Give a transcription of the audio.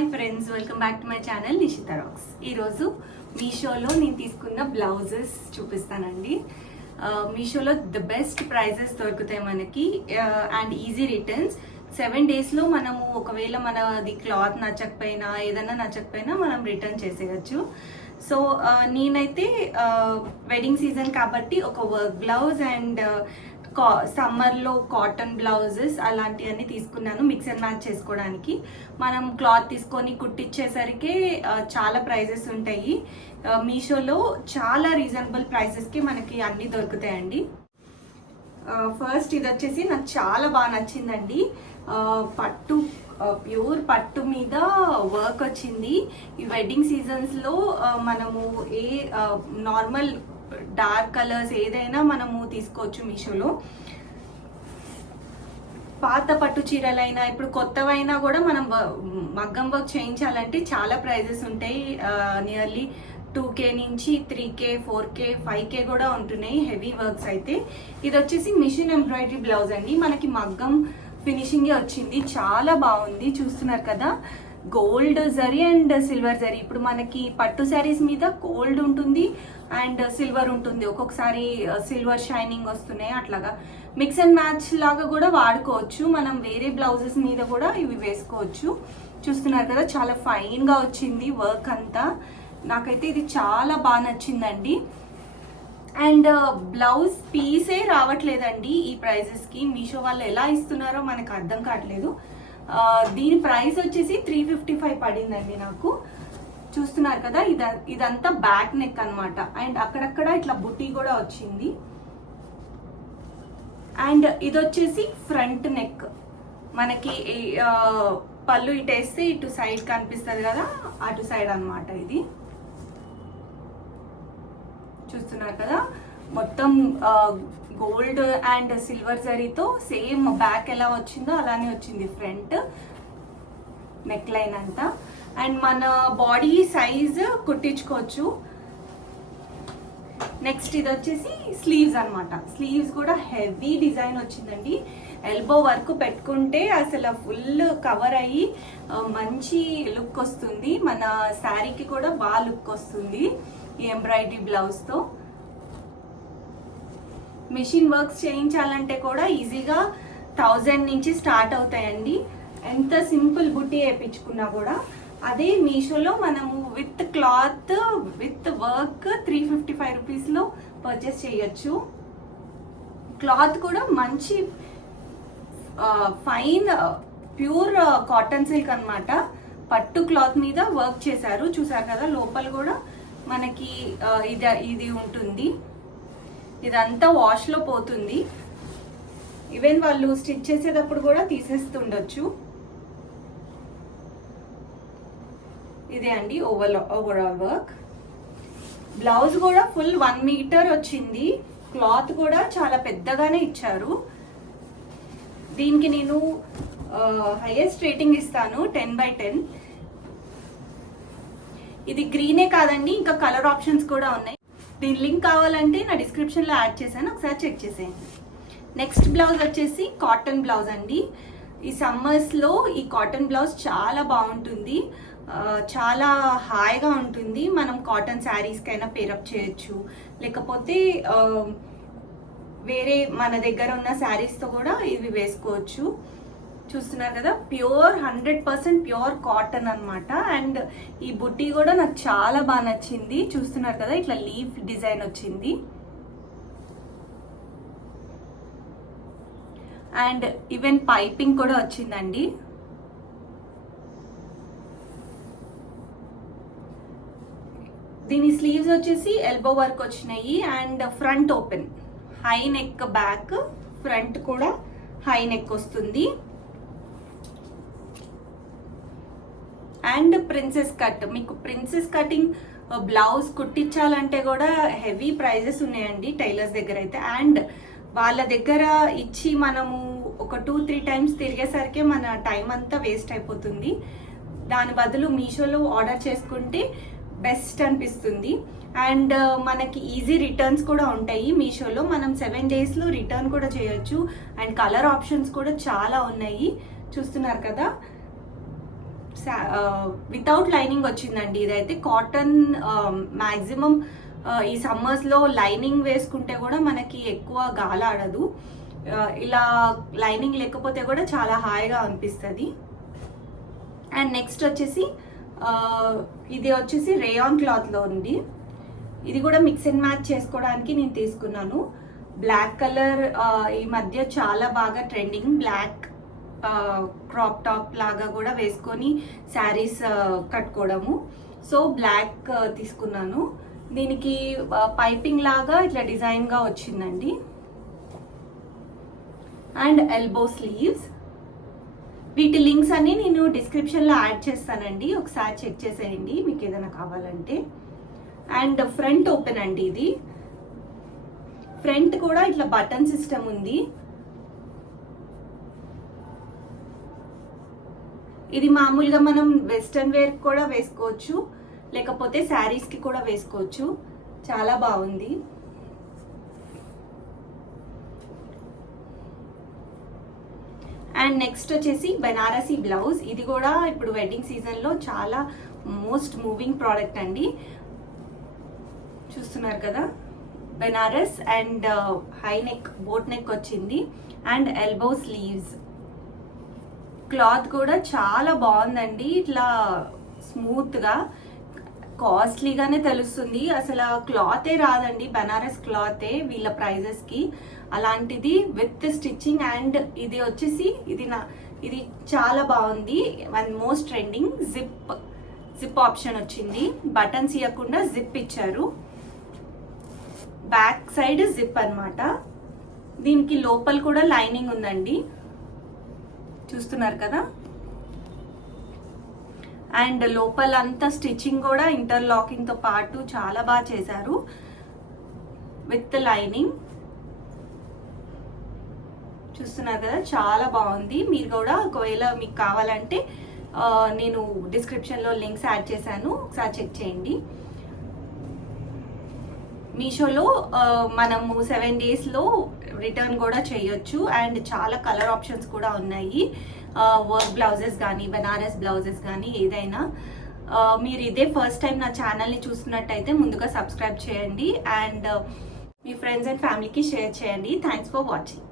Hi friends, welcome back to my channel Nishitha rocks. ఈరోజు మీషోలో నేను తీసుకున్న బ్లౌజెస్ చూపిస్తానండి. మీషోలో ద బెస్ట్ ప్రైజెస్ దొరుకుతాయి మనకి అండ్ ఈజీ రిటర్న్స్. 7 daysలో మనము ఒకవేళ మనది క్లాత్ నచ్చకపోయినా ఏదైనా నచ్చకపోయినా మనం రిటర్న్ చేసేయచ్చు. సో నేనైతే వెడ్డింగ్ సీజన్ కాబట్టి ఒక వర్క్ బ్లౌజ్ అండ్ సమ్మర్లో కాటన్ బ్లౌజెస్ అలాంటివన్నీ తీసుకున్నాను మిక్స్ అండ్ మ్యాచ్ చేసుకోవడానికి. మనం క్లాత్ తీసుకొని కుట్టించేసరికి చాలా ప్రైజెస్ ఉంటాయి. మీషోలో చాలా రీజనబుల్ ప్రైజెస్కి మనకి అన్నీ దొరుకుతాయండి. ఫస్ట్ ఇది వచ్చేసి నాకు చాలా బాగా నచ్చిందండి. పట్టు ప్యూర్ పట్టు మీద వర్క్ వచ్చింది. ఈ వెడ్డింగ్ సీజన్స్లో మనము నార్మల్ డార్క్ కలర్స్ ఏదైనా మనము తీసుకోవచ్చు మీషోలో. పాత పట్టు చీరలైనా ఇప్పుడు కొత్తవైనా కూడా మనం మగ్గం వర్క్ చేయించాలంటే చాలా ప్రైజెస్ ఉంటాయి. నియర్లీ 2K నుంచి 3K 4K 5K కూడా ఉంటున్నాయి హెవీ వర్క్స్ అయితే. ఇది వచ్చేసి మిషన్ ఎంబ్రాయిడరీ బ్లౌజ్ అండి. మనకి మగ్గం ఫినిషింగే వచ్చింది, చాలా బాగుంది. చూస్తున్నారు కదా, gold zari and silver zari. ఇప్పుడు మనకి పట్టు శారీస్ మీద గోల్డ్ ఉంటుంది అండ్ సిల్వర్ ఉంటుంది, ఒక్కొక్కసారి సిల్వర్ షైనింగ్ వస్తున్నాయి. అట్లాగా మిక్స్ అండ్ మ్యాచ్ లాగా కూడా వాడుకోవచ్చు. మనం వేరే బ్లౌజెస్ మీద కూడా ఇవి వేసుకోవచ్చు. చూస్తున్నారు కదా, చాలా ఫైన్ గా వచ్చింది వర్క్ అంతా. నాకైతే ఇది చాలా బాగా నచ్చిందండి. అండ్ బ్లౌజ్ పీసే రావట్లేదండి ఈ ప్రైజెస్ కి. మీషో వాళ్ళు ఎలా ఇస్తున్నారో మనకు అర్థం కావట్లేదు. దీని ప్రైస్ వచ్చేసి 355 పడిందండి నాకు. చూస్తున్నారు కదా, ఇదంతా బ్యాక్ నెక్ అన్నమాట. అండ్ అక్కడక్కడ ఇట్లా బుటీ కూడా వచ్చింది. అండ్ ఇది వచ్చేసి ఫ్రంట్ నెక్. మనకి పళ్ళు ఇటు వేస్తే ఇటు సైడ్ కనిపిస్తుంది కదా, అటు సైడ్ అన్నమాట ఇది. చూస్తున్నారు కదా, మొత్తం గోల్డ్ అండ్ సిల్వర్ జరీతో సేమ్ బ్యాక్ ఎలా వచ్చిందో అలానే వచ్చింది ఫ్రంట్ నెక్ లైన్ అంతా. అండ్ మన బాడీ సైజ్ కుట్టించుకోవచ్చు. నెక్స్ట్ ఇది వచ్చేసి స్లీవ్స్ అన్నమాట. స్లీవ్స్ కూడా హెవీ డిజైన్ వచ్చిందండి. ఎల్బో వర్క్ పెట్టుకుంటే అసలు ఫుల్ కవర్ అయ్యి మంచి లుక్ వస్తుంది. మన శారీకి కూడా బాగా లుక్ వస్తుంది ఈ ఎంబ్రాయిడరీ బ్లౌజ్తో. మిషన్ వర్క్స్ చేయించాలంటే కూడా ఈజీగా 1000 నుంచి స్టార్ట్ అవుతాయండి, ఎంత సింపుల్ బుట్టి వేయించుకున్నా కూడా. అదే మీషోలో మనము విత్ క్లాత్ విత్ వర్క్ 355 రూపీస్లో పర్చేస్ చేయొచ్చు. క్లాత్ కూడా మంచి ఫైన్ ప్యూర్ కాటన్ సిల్క్ అన్నమాట. పట్టు క్లాత్ మీద వర్క్ చేశారు. చూసారు కదా, లోపల కూడా మనకి ఇది ఉంటుంది. ఇదంతా వాష్లో పోతుంది. ఈవెన్ వాళ్ళు స్టిచ్ చేసేటప్పుడు కూడా తీసేస్తుండొచ్చు. ఇదే అండి ఓవరాల్ వర్క్. బ్లౌజ్ కూడా ఫుల్ 1 మీటర్ వచ్చింది. క్లాత్ కూడా చాలా పెద్దగానే ఇచ్చారు. దీనికి నేను హైయెస్ట్ రేటింగ్ ఇస్తాను, 10/10. ఇది గ్రీనే కాదండి, ఇంకా కలర్ ఆప్షన్స్ కూడా ఉన్నాయి. దీని లింక్ కావాలంటే నా డిస్క్రిప్షన్లో యాడ్ చేశాను, ఒకసారి చెక్ చేసేయండి. నెక్స్ట్ బ్లౌజ్ వచ్చేసి కాటన్ బ్లౌజ్ అండి. ఈ సమ్మర్స్లో ఈ కాటన్ బ్లౌజ్ చాలా బాగుంటుంది, చాలా హాయిగా ఉంటుంది. మనం కాటన్ శారీస్కైనా పేరప్ చేయొచ్చు, లేకపోతే వేరే మన దగ్గర ఉన్న శారీస్తో కూడా ఇవి వేసుకోవచ్చు. చూస్తున్నారు కదా, ప్యూర్ 100% ప్యూర్ కాటన్ అన్నమాట. అండ్ ఈ బుట్టి కూడా నాకు చాలా బాగా నచ్చింది. చూస్తున్నారు కదా, ఇట్లా లీఫ్ డిజైన్ వచ్చింది. అండ్ ఈవెన్ పైపింగ్ కూడా వచ్చిందండి. దీని స్లీవ్స్ వచ్చేసి ఎల్బో వర్క్ వచ్చినాయి and front open, high neck, back front కూడా హై నెక్ వస్తుంది. And princess cut. మీకు ప్రిన్సెస్ కటింగ్ బ్లౌజ్ కుట్టించాలంటే కూడా హెవీ ప్రైజెస్ ఉన్నాయండి టైలర్స్ దగ్గర అయితే. అండ్ వాళ్ళ దగ్గర ఇచ్చి మనము ఒక 2-3 టైమ్స్ తిరిగేసరికి మన టైం అంతా వేస్ట్ అయిపోతుంది. దాని బదులు మీషోలో ఆర్డర్ చేసుకుంటే బెస్ట్ అనిపిస్తుంది. అండ్ మనకి ఈజీ రిటర్న్స్ కూడా ఉంటాయి మీషోలో. మనం 7 daysలో రిటర్న్ కూడా చేయొచ్చు. అండ్ కలర్ ఆప్షన్స్ కూడా చాలా ఉన్నాయి. చూస్తున్నారు కదా, వితౌట్ లైనింగ్ వచ్చిందండి. ఇదైతే కాటన్. మ్యాక్సిమం ఈ సమ్మర్స్లో లైనింగ్ వేసుకుంటే కూడా మనకి ఎక్కువ గాలాడదు. ఇలా లైనింగ్ లేకపోతే కూడా చాలా హాయిగా అనిపిస్తుంది. అండ్ నెక్స్ట్ వచ్చేసి ఇది వచ్చేసి రేయాన్ క్లాత్లో ఉంది. ఇది కూడా మిక్స్ అండ్ మ్యాచ్ చేసుకోవడానికి నేను తీసుకున్నాను. బ్లాక్ కలర్ ఈ మధ్య చాలా బాగా ట్రెండింగ్. బ్లాక్ క్రాప్ టాప్ లాగా కూడా వేసుకొని శారీస్ కట్టుకోవడము. సో బ్లాక్ తీసుకున్నాను. దీనికి పైపింగ్ లాగా ఇట్లా డిజైన్గా వచ్చిందండి. And elbow sleeves. వీటి లింక్స్ అన్ని నేను డిస్క్రిప్షన్లో యాడ్ చేస్తానండి, ఒకసారి చెక్ చేసేయండి మీకు ఏదైనా కావాలంటే. అండ్ ఫ్రంట్ ఓపెన్ అండి. ఇది ఫ్రంట్ కూడా ఇట్లా బటన్ సిస్టమ్ ఉంది. ఇది మామూలుగా మనం వెస్ట్రన్ వేర్ కూడా వేసుకోవచ్చు, లేకపోతే శారీస్కి కూడా వేసుకోవచ్చు. చాలా బాగుంది. అండ్ నెక్స్ట్ వచ్చేసి బెనారసీ బ్లౌజ్. ఇది కూడా ఇప్పుడు వెడ్డింగ్ సీజన్లో చాలా మోస్ట్ మూవింగ్ ప్రోడక్ట్ అండి. చూస్తున్నారు కదా, Banaras and high neck, boat neck వచ్చింది. And elbow sleeves. క్లాత్ కూడా చాలా బాగుందండి. ఇట్లా స్మూత్గా, కాస్ట్లీగానే తెలుస్తుంది. అసలు ఆ క్లాతే రాదండి, బెనారస్ క్లాతే వీళ్ళ ప్రైజెస్కి. అలాంటిది విత్ స్టిచ్చింగ్. అండ్ ఇది వచ్చేసి ఇది చాలా బాగుంది. And most trending zip option వచ్చింది. బటన్స్ ఇవ్వకుండా జిప్ ఇచ్చారు. బ్యాక్ సైడ్ జిప్ అన్నమాట. దీనికి లోపల కూడా లైనింగ్ ఉందండి, చూస్తున్నారు కదా. అండ్ లోపల అంతా స్టిచ్చింగ్ కూడా ఇంటర్లాకింగ్ తో పాటు చాలా బాగా చేశారు విత్ లైనింగ్. చూస్తున్నారు కదా, చాలా బాగుంది. మీరు కూడా ఒకవేళ మీకు కావాలంటే నేను డిస్క్రిప్షన్లో లింక్స్ యాడ్ చేశాను, ఒకసారి చెక్ చేయండి. మీషోలో మనము 7 daysలో రిటర్న్ కూడా చేయొచ్చు. అండ్ చాలా కలర్ ఆప్షన్స్ కూడా ఉన్నాయి. వర్క్ బ్లౌజెస్ కానీ, బెనారస్ బ్లౌజెస్ కానీ, ఏదైనా. మీరు ఇదే ఫస్ట్ టైం నా ఛానల్ని చూస్తున్నట్టయితే ముందుగా సబ్స్క్రైబ్ చేయండి. అండ్ మీ ఫ్రెండ్స్ అండ్ ఫ్యామిలీకి షేర్ చేయండి. Thanks for watching.